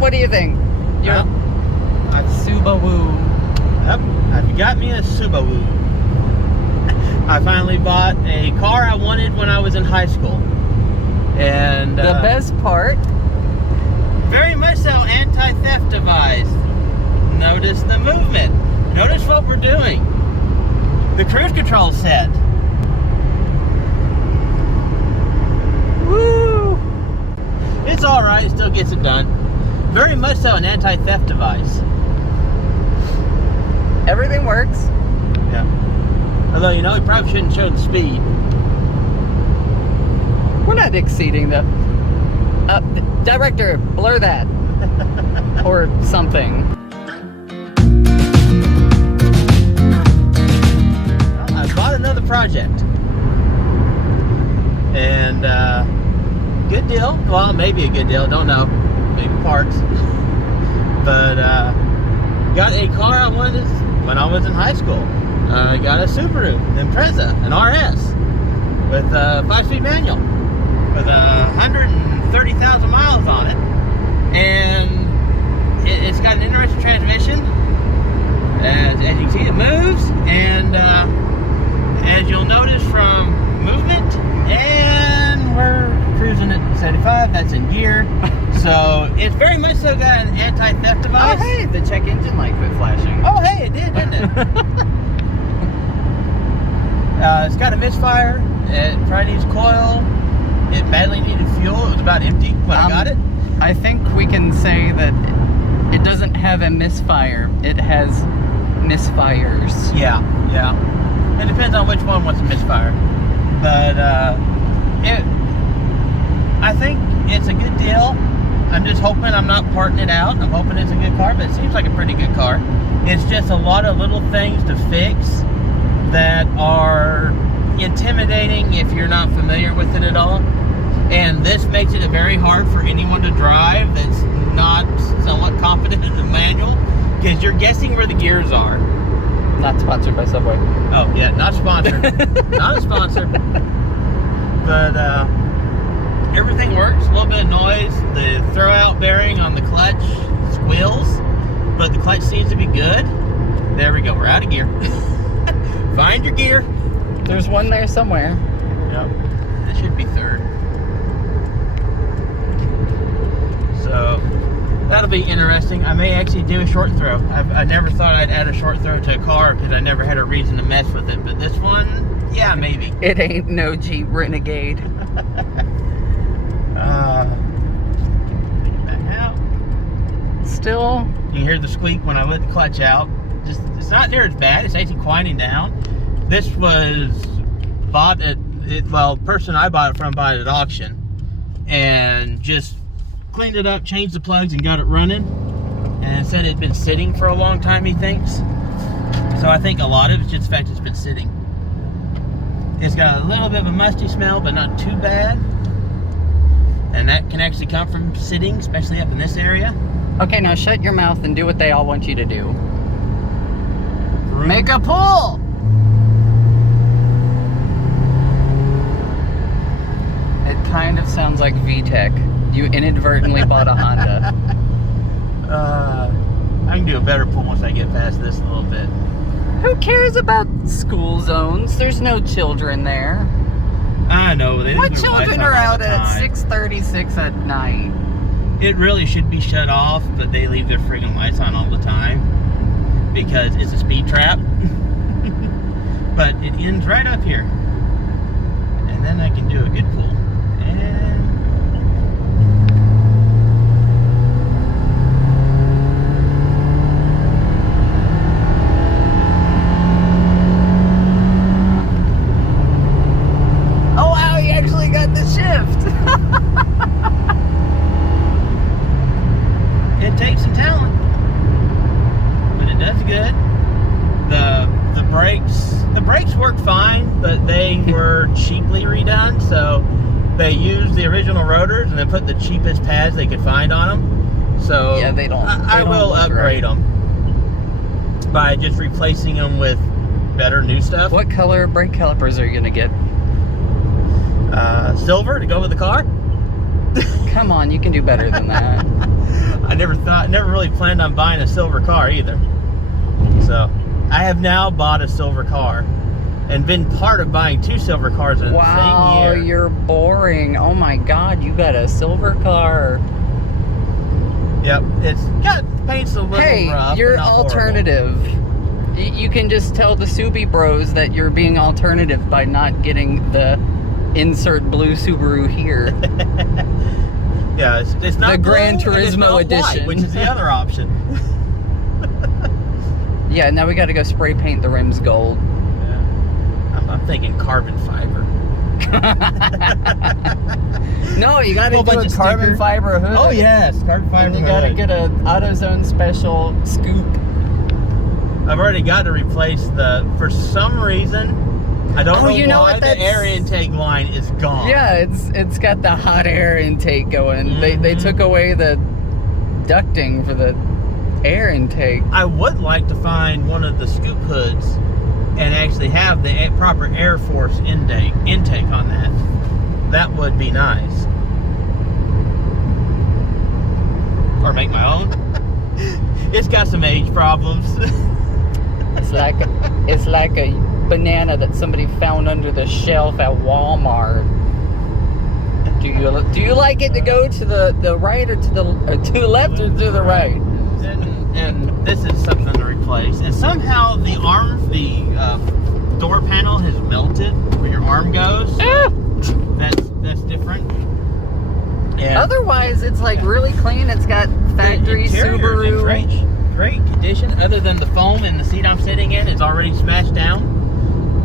What do you think? Your Subaru. Yep, I've got me a Subaru. I finally bought a car I wanted when I was in high school. And The best part? very much so anti-theft device. Notice the movement. Notice what we're doing. The cruise control set. Woo! It's alright, it still gets it done. Very much so an anti-theft device. Everything works. Yeah. Although, you know, we probably shouldn't show the speed. We're not exceeding the... director, blur that. Or something. Well, I bought another project. And, good deal. Well, maybe a good deal, don't know. Maybe parts. But, got a car I wanted when I was in high school. I got a Subaru Imprezza, an RS, with a 5-speed manual, with 130,000 miles on it, and it's got an interesting transmission. As you can see, it moves, and as you'll notice from movement, and we're cruising at 75. That's in gear. So it's very much so got an anti-theft device. Oh, hey, the check engine light quit flashing. Oh, hey, it did, didn't it? It's got a misfire. It probably needs coil. It badly needed fuel. It was about empty when I got it. I think we can say that it doesn't have a misfire. It has misfires. Yeah, yeah. It depends on which one wants a misfire. But I think it's a good deal. I'm just hoping I'm not parting it out. I'm hoping it's a good car, but it seems like a pretty good car. It's just a lot of little things to fix that are intimidating if you're not familiar with it at all. And this makes it very hard for anyone to drive that's not somewhat confident in the manual, because you're guessing where the gears are. Not sponsored by Subway. Oh, yeah, not sponsored. Not a sponsor. But, everything works. A little bit of noise. The throw-out bearing on the clutch squeals, but the clutch seems to be good. There we go. We're out of gear. Find your gear. There's one there somewhere. Yep. This should be third. So that'll be interesting. I may actually do a short throw. I never thought I'd add a short throw to a car because I never had a reason to mess with it. But this one, yeah, maybe. It ain't no Jeep Renegade. Back out. Still, you hear the squeak when I let the clutch out. Just, it's not near as bad. It's actually quieting down. This was bought at, well, the person I bought it from bought it at auction, and just cleaned it up, changed the plugs, and got it running. And said it had been sitting for a long time, he thinks. So I think a lot of it's just the fact it's been sitting. It's got a little bit of a musty smell, but not too bad. And that can actually come from sitting, especially up in this area. okay, now shut your mouth and do what they all want you to do. Make a pull! It kind of sounds like VTEC. You inadvertently bought a Honda. I can do a better pull once I get past this a little bit. Who cares about school zones? There's no children there. I know. What children are out at 6:36 at night? It really should be shut off, but they leave their friggin' lights on all the time because it's a speed trap. But it ends right up here, and then I can do a good pull. Oh wow, he actually got the shift. It takes some talent, but it does good. The brakes work fine, but they were cheaply redone, so they used the original rotors and then put the cheapest pads they could find on them. So yeah, they don't. I will upgrade them by just replacing them with better new stuff. What color brake calipers are you gonna get? Silver to go with the car. Come on, you can do better than that. I never really planned on buying a silver car either. So I have now bought a silver car and been part of buying 2 silver cars in the same year. You're boring. Oh my God, you got a silver car. Yep, it's got paint's a little rough. Hey, you're but not alternative. You can just tell the Sooby bros that you're being alternative by not getting the insert blue Subaru here. Yeah, it's not the blue, Gran and it's Turismo not edition, white, which is the other option. Yeah, now we got to go spray paint the rims gold. Yeah. I'm thinking carbon fiber. No, you got to Whole do a bunch of carbon sticker. fiber hood. Oh yes, carbon fiber. And you got to get a AutoZone special scoop. I've already got to replace for some reason, I don't know why the air intake line is gone. Yeah, it's got the hot air intake going. Mm-hmm. They took away the ducting for the air intake. I would like to find one of the scoop hoods and actually have the proper Air Force intake on that. That would be nice. Or make my own. It's got some age problems. It's like a banana that somebody found under the shelf at Walmart. Do you like it to go to the right or to the left or to the right? And this is something to replace. And somehow the door panel has melted where your arm goes. That's different. Yeah. Otherwise, it's like really clean. It's got factory Subaru. Great condition. Other than the foam in the seat I'm sitting in is already smashed down.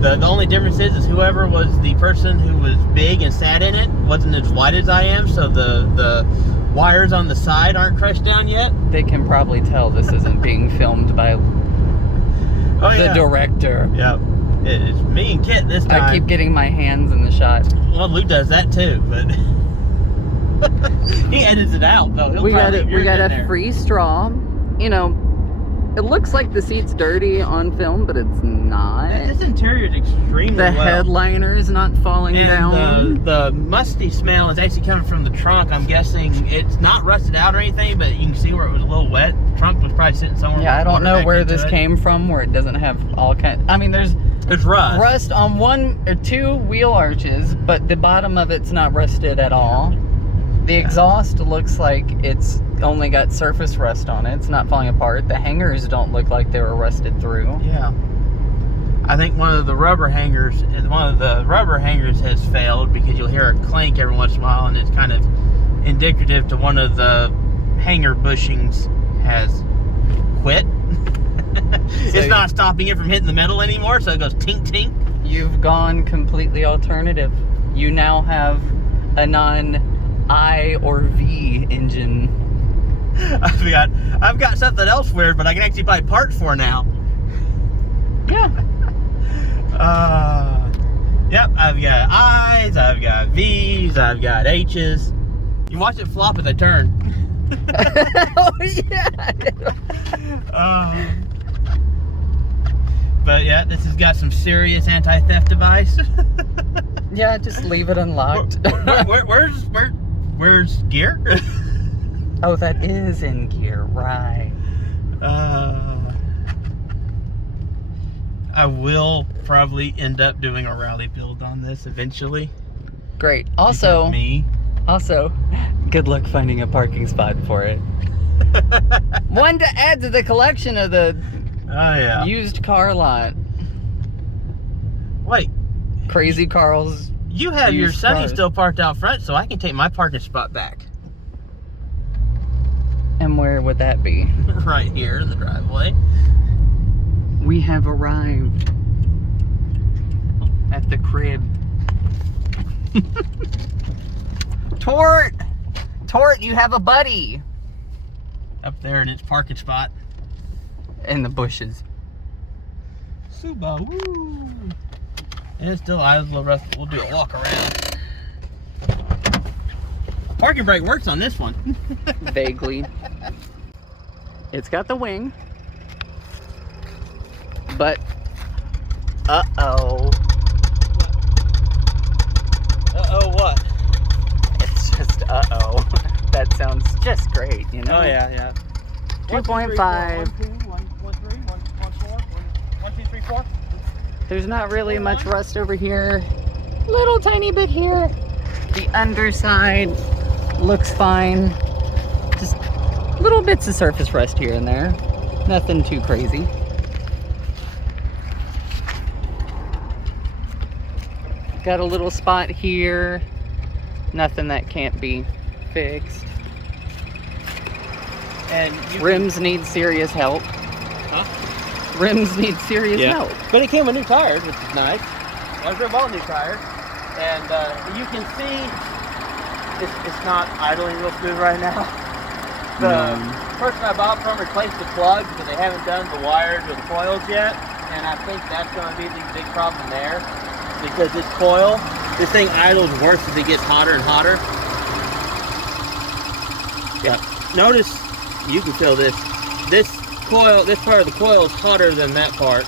The only difference is whoever was the person who was big and sat in it wasn't as wide as I am, so the wires on the side aren't crushed down yet. They can probably tell this isn't being filmed by the director. Yep. It's me and Kit this time. I keep getting my hands in the shot. Well, Lou does that too, but he edits it out though. We got a free straw. You know, it looks like the seat's dirty on film, but it's not. This interior is extremely The headliner is not falling down. The musty smell is actually coming from the trunk. I'm guessing it's not rusted out or anything, but you can see where it was a little wet. The trunk was probably sitting somewhere. Yeah, I don't know where this came from, where it doesn't have all kinds. I mean, there's rust. Rust on 1 or 2 wheel arches, but the bottom of it's not rusted at all. The exhaust looks like it's only got surface rust on it. It's not falling apart. The hangers don't look like they were rusted through. Yeah. I think one of the rubber hangers has failed because you'll hear a clink every once in a while, and it's kind of indicative to one of the hanger bushings has quit. It's not stopping it from hitting the metal anymore, so it goes tink tink. You've gone completely alternative. You now have a non-I or V engine. I've got something else weird, but I can actually buy parts for now. Yeah. Yep, I've got I's, I've got V's, I've got H's. You watch it flop as I turn. Oh yeah. But yeah, this has got some serious anti-theft device. Yeah, just leave it unlocked. Where's gear? Oh, that is in gear, right? I will probably end up doing a rally build on this eventually. Great. Also, good luck finding a parking spot for it. One to add to the collection of the used car lot. Wait. Krazy Karl's. You have your Sunny cars. still parked out front, so I can take my parking spot back. And where would that be? Right here in the driveway. We have arrived at the crib. Tort, you have a buddy. Up there in its parking spot. In the bushes. Subaru. And it's still eyes a little rough, but we'll do a walk around. Parking brake works on this one. Vaguely. It's got the wing. But, uh-oh. Uh-oh what? It's just, uh-oh. That sounds just great, you know? Oh yeah, yeah. 2.5. 1, 2, 1, 3, 1, 4, 1, 2, 3, 4. There's not really much rust over here. Little tiny bit here. The underside looks fine. Just little bits of surface rust here and there. Nothing too crazy. Got a little spot here. Nothing that can't be fixed. And rims need serious help. Huh? Rims need serious help. But it came with new tires, which is nice. I drove all new tires. And you can see it's not idling real smooth right now. The person I bought from replaced the plugs, but they haven't done the wires or the coils yet. And I think that's going to be the big problem there. Because this coil, this thing idles worse as it gets hotter and hotter. Yeah. Notice, you can feel this. This coil, this part of the coil is hotter than that part.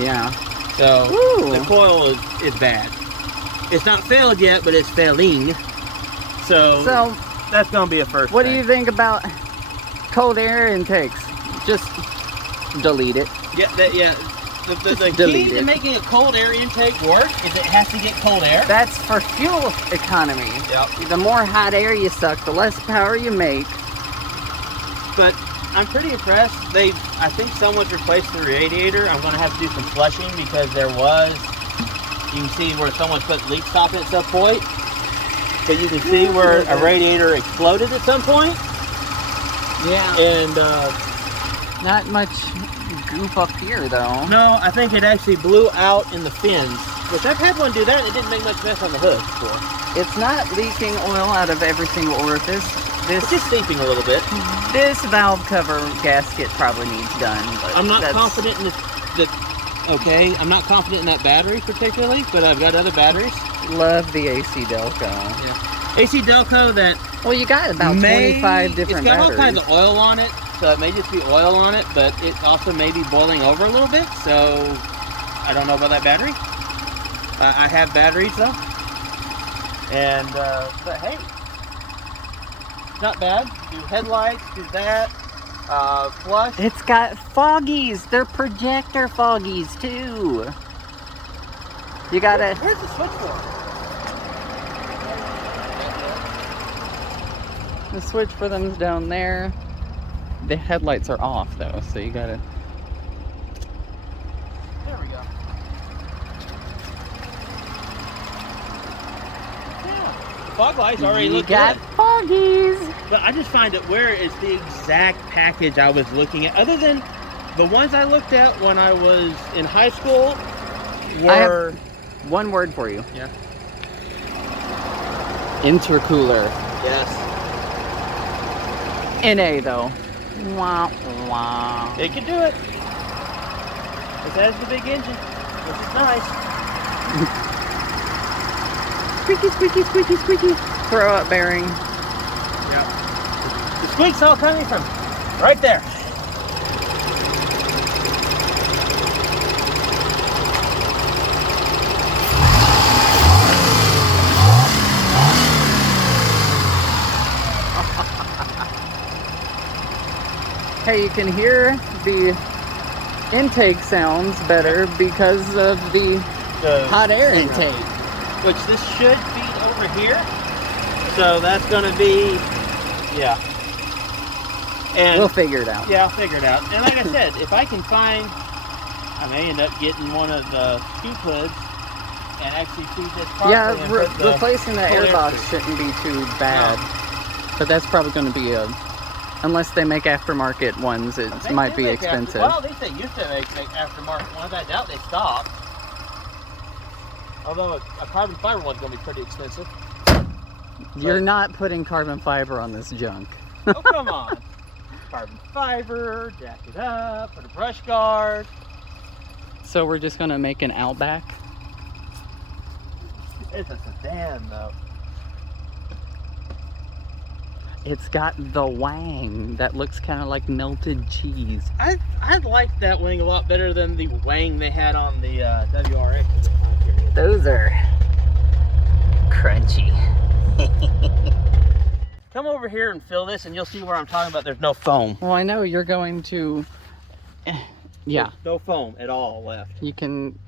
Yeah. So the coil is bad. It's not failed yet, but it's failing. So that's gonna be a first. What do you think about cold air intakes? Just delete it. Yeah, the key to making a cold air intake work is it has to get cold air. That's for fuel economy. Yep. The more hot air you suck, the less power you make. But I'm pretty impressed. I think someone's replaced the radiator. I'm gonna have to do some flushing because there was, you can see where someone put leak stop at some point. But you can see where a radiator exploded at some point. Yeah. And not much goop up here though. No, I think it actually blew out in the fins. Which I've had one do that, and it didn't make much mess on the hood before. It's not leaking oil out of every single orifice. It's just seeping a little bit. This valve cover gasket probably needs done. But I'm not confident in this. I'm not confident in that battery particularly, but I've got other batteries. Love the AC Delco. Yeah. AC Delco that. Well, you got about 25 different batteries. It's got all kinds of oil on it, so it may just be oil on it, but it also may be boiling over a little bit. So I don't know about that battery. I have batteries though, and but hey. Not bad. Do headlights, do that. Flush. It's got foggies. They're projector foggies too. You gotta. Where's the switch for? The switch for them's down there. The headlights are off though, so you gotta. There we go. Fog lights already look good. You got foggies. But I just find it where is the exact package I was looking at, other than the ones I looked at when I was in high school were. I have one word for you. Yeah. Intercooler. Yes. NA though. Wah, wah. It can do it. It has the big engine, which is nice. Squeaky, squeaky, squeaky, squeaky. Throw up bearing. Yep. The squeak's all coming from right there. Hey, you can hear the intake sounds better because of the hot air intake. Which this should feed over here. So that's going to be, yeah. And we'll figure it out. Yeah, I'll figure it out. And like I said, if I can find, I may end up getting one of the scoop hoods and actually feed this properly. Yeah, replacing the airbox shouldn't be too bad. No. But that's probably going to be unless they make aftermarket ones, it might be expensive. Well, at least they used to make aftermarket ones. I doubt they stopped. Although a carbon fiber one's going to be pretty expensive. You're not putting carbon fiber on this junk. Oh, come on. Carbon fiber, jack it up, put a brush guard. So we're just going to make an Outback? It's a sedan, though. It's got the wang that looks kind of like melted cheese. I like that wing a lot better than the wang they had on the WRX. Those are crunchy. Come over here and feel this, and you'll see where I'm talking about. There's no foam. Well, I know you're going to. Yeah. There's no foam at all left. You can.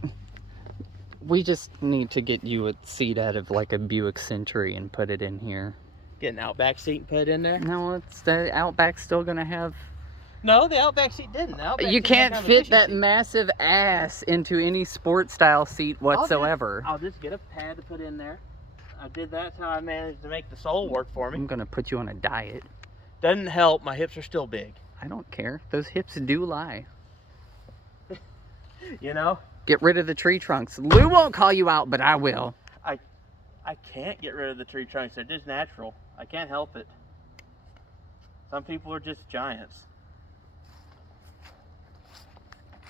We just need to get you a seat out of like a Buick Century and put it in here. Get an Outback seat and put it in there. No, it's the Outback's still gonna have. No, the Outback seat didn't. The Outback You seat can't had fit that seat. massive ass into any sport style seat whatsoever. I'll just get a pad to put in there. I did that. That's how I managed to make the sole work for me. I'm gonna put you on a diet. Doesn't help. My hips are still big. I don't care. Those hips do lie. You know? Get rid of the tree trunks. Lou won't call you out, but I will. I can't get rid of the tree trunks. They're just natural. I can't help it. Some people are just giants.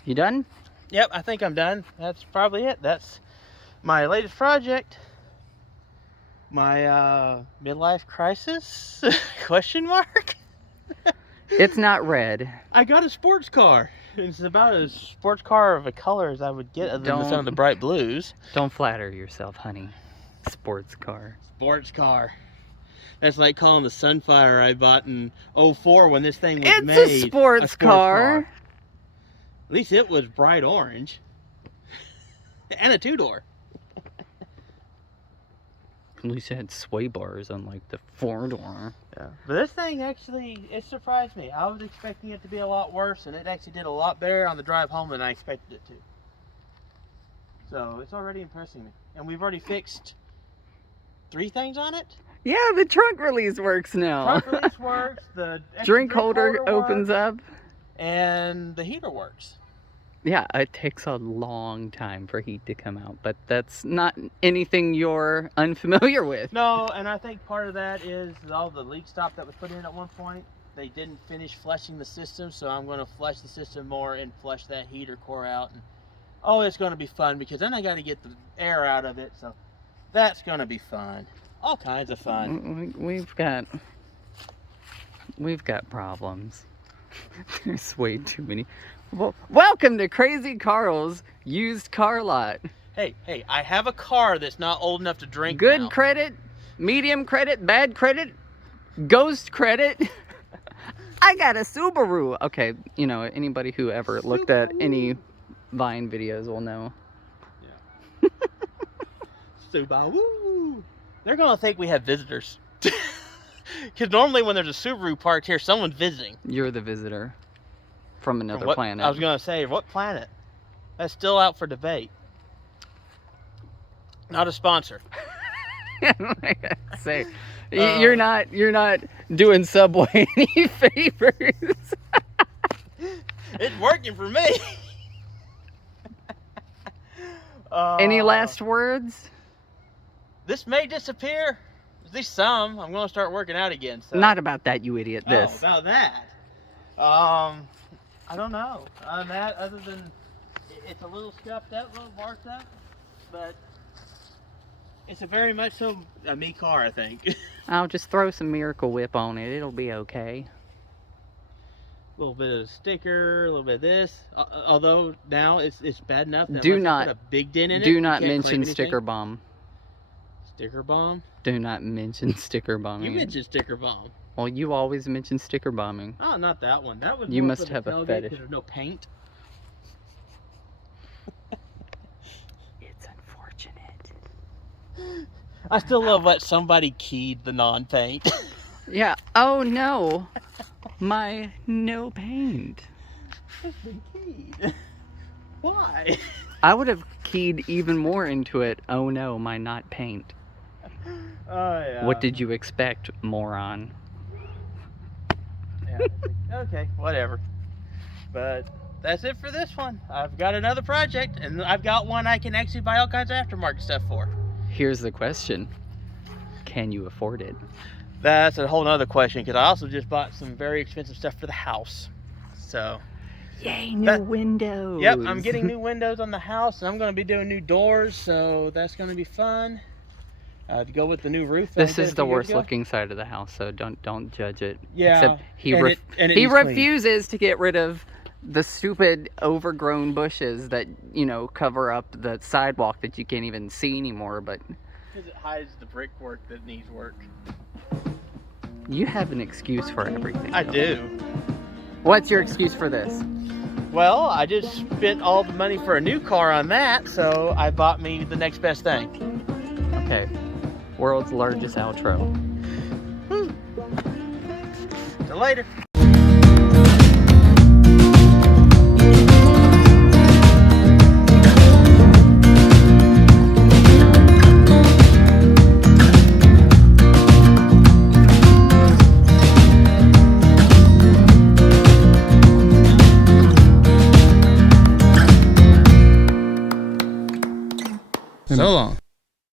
You done? Yep, I think I'm done. That's probably it. That's my latest project. My midlife crisis? Question mark? It's not red. I got a sports car. It's about as sports car of a color as I would get other than some of the bright blues. Don't flatter yourself, honey. Sports car. Sports car. That's like calling the Sunfire I bought in 04 when this thing was It's made. a sports car. At least it was bright orange. And a two-door. At least it had sway bars unlike the four-door. Yeah. But this thing actually, it surprised me. I was expecting it to be a lot worse, and it actually did a lot better on the drive home than I expected it to. So it's already impressing me. And we've already fixed 3 things on it. Yeah, the trunk release works now. Trunk release works, the extra drink holder opens works, up. and the heater works. Yeah, it takes a long time for heat to come out, but that's not anything you're unfamiliar with. No, and I think part of that is all the leak stop that was put in at one point. They didn't finish flushing the system, so I'm going to flush the system more and flush that heater core out. And oh, it's going to be fun because then I got to get the air out of it, so that's going to be fun. All kinds of fun. We've got problems. There's way too many. Well, welcome to Krazy Karl's used car lot. Hey, I have a car that's not old enough to drink Good now. credit, medium credit, bad credit, ghost credit. I got a Subaru. Okay, you know, anybody who ever looked at any Vine videos will know. Yeah. Subaru. They're going to think we have visitors. Because normally when there's a Subaru parked here, someone's visiting. You're the visitor from another planet. I was going to say, what planet? That's still out for debate. Not a sponsor. Say, you're not doing Subway any favors. It's working for me. Any last words? This may disappear. At least some. I'm going to start working out again. So. Not about that, you idiot. This. Oh, about that. I don't know. Other than it's a little scuffed up, a little marked up, but it's a very much so a me car, I think. I'll just throw some Miracle Whip on it. It'll be okay. A little bit of sticker, a little bit of this. Although now it's bad enough that Do unless not I put a big dent in it. Do not you can't mention claim sticker anything. bomb. Sticker bomb? Do not mention sticker bombing. You mentioned sticker bomb. Well, you always mention sticker bombing. Oh, not that one. That was You more must for the have a tailgate fetish. 'cause there's no paint. It's unfortunate. I still love what somebody keyed the non-paint. Yeah. Oh no. My no paint. It's been keyed. Why? I would have keyed even more into it. Oh no, my not paint. Oh yeah. What did you expect, moron? Yeah. Okay, whatever. But that's it for this one. I've got another project, and I've got one I can actually buy all kinds of aftermarket stuff for. Here's the question. Can you afford it? That's a whole nother question, because I also just bought some very expensive stuff for the house. So, Yay, new windows. yep, I'm getting new windows on the house, and I'm going to be doing new doors, so that's going to be fun. To go with the new roof. that I This did is a the few years worst ago. looking side of the house, so don't judge it. Yeah, Except he and it he needs cleaning. refuses to get rid of the stupid overgrown bushes that, you know, cover up the sidewalk that you can't even see anymore, but Because it hides the brickwork that needs work. You have an excuse for everything. I do. What's your excuse for this? Well, I just spent all the money for a new car on that, so I bought me the next best thing. Okay. World's largest outro. Till later.